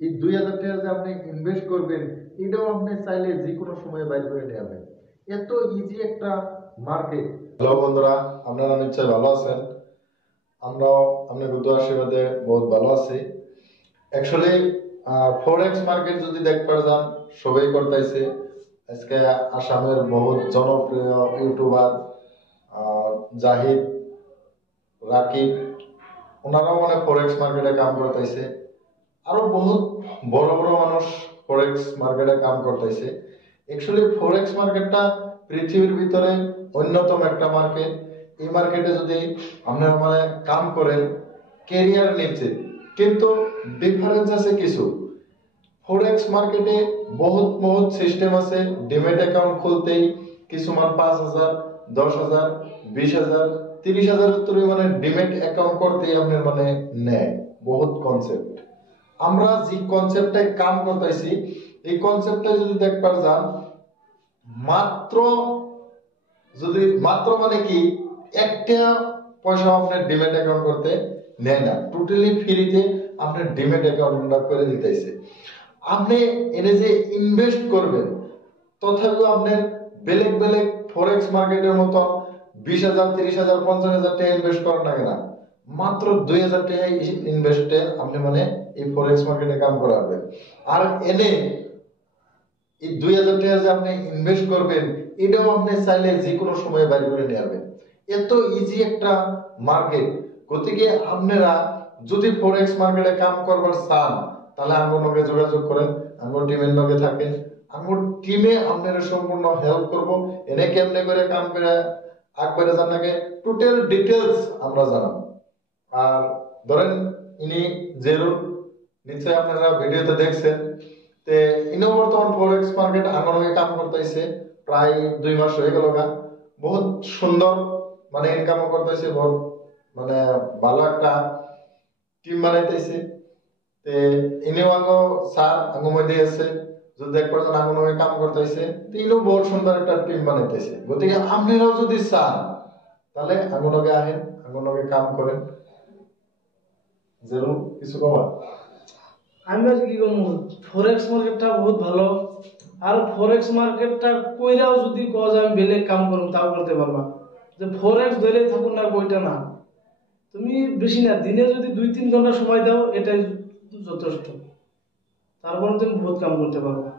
এই 2000 টাকা যে আপনি ইনভেস্ট করবেন, এটাও আপনি চাইলে যে কোনো সময় বাইর করে নেবেন। এত ইজি একটা মার্কেট। হ্যালো বন্ধুরা, আপনারা নিশ্চয়ই ভালো আছেন। আমরাও আপনার গুরু আশীর্বাদে বহুত ভালো আছি। অ্যাকচুয়ালি ফরেক্স মার্কেট যদি দেখবার যান, সবাই করতেছে। আজকে আসামের বহুত জনপ্রিয় ইউটিউবার জাহিদ, রাকিব, ওনারাও মানে ফরেক্স মার্কেটে কাম করতেছে। আরো বহুত বড় বড় মানুষ ফরেক্স মার্কেটে কাম করতেছে। অ্যাকচুয়ালি ফরেক্স মার্কেটটা পৃথিবীর ভিতরে অন্যতম একটা মার্কেট। এই মার্কেটে যদি আপনারা মানে কাম করেন, কেরিয়ার নিচ্ছে, কিন্তু ডিফারেন্স আছে কিছু। ফরেক্স মার্কেটে বহুত বহুত সিস্টেম আছে। ডিমেট অ্যাকাউন্ট খুলতেই কিছুমান 5,000, 10,000, 20,000, 30,000 মানে ডিমেট অ্যাকাউন্ট করতেই আপনার মানে নেয়। বহুত কনসেপ্ট। আমরা যে কনসেপ্টটাই কাম করতেছি, এই কনসেপ্টটা যদি দেখবার যান, মাত্র মাত্র মানে কি একটা পয়সা আপনার ডিমেট অ্যাকাউন্ট করতে নেয় না। টোটালি ফ্রিতে আপনার ডিমেট অ্যাকাউন্টটা করে দিতেছে। আপনি এনে যে ইনভেস্ট করবেন, তথাপিও আপনার বেলেগ বেলেগ ফরেক্স মার্কেটের মতো 20,000, 30,000, 50,000 টাকা ইনভেস্ট করার লাগে না। মাত্র 2,000 টাকা ইনভেস্টে আপনি মানে এই ফরেক্স মার্কেটে কাম করাবেন। আর এনে এই 2,000 টাকা যে আপনি ইনভেস্ট করবেন, এটাও আপনি চাইলে যে কোনো সময় বাইর করে নিয়ে যাবেন। এত ইজি একটা মার্কেট। গতিকে আপনারা যদি ফরেক্স মার্কেটে কাম করবার চান, তাহলে আমার লগে যোগাযোগ করেন, আমার টিমের লগে থাকেন। আমার টিমে আপনারা সম্পূর্ণ হেল্প করব। এনে কেমনে করে কাম করে আগবাড়ে জানাকে টোটাল ডিটেইলস আমরা জানাবো। আর ধরেন ইনি জেরুল, নিশ্চয়ই আপনারা ভিডিওতে দেখছেন। তে ইনো বর্তমান ফরেক্স মার্কেট আঙ্গনকে কাম করতেছে প্রায় 2 মাস হয়ে গেল গা। বহুত সুন্দর মানে ইনকাম করতেছে, বহুত মানে ভালো একটা টিম বানাইতেছে। তে ইনিও আঙ্গো স্যার আঙ্গো মধ্যে আছে, যদি দেখবার যান আঙ্গনকে কাম করতেছে, তিনিও বহুত সুন্দর একটা টিম বানাইতেছে। গতিকে আপনারাও যদি চান, তাহলে আঙ্গনকে আহেন, আঙ্গনকে কাম করেন। জেরুল কিছু কবা? আমি আজ কি করবো, ফরেক্স মার্কেটটা বহুত ভালো। আর ফরেক্স মার্কেটটা কইরাও যদি কজ আমি বেলেগ কাম করুম তাও করতে পারবা। যে ফরেক্স ধরে থাকুন না বইটা না, তুমি বেশি না দিনে যদি 2-3 ঘন্টা সময় দাও, এটাই যথেষ্ট। তারপরে তুমি বহুত কাম করতে পারবা।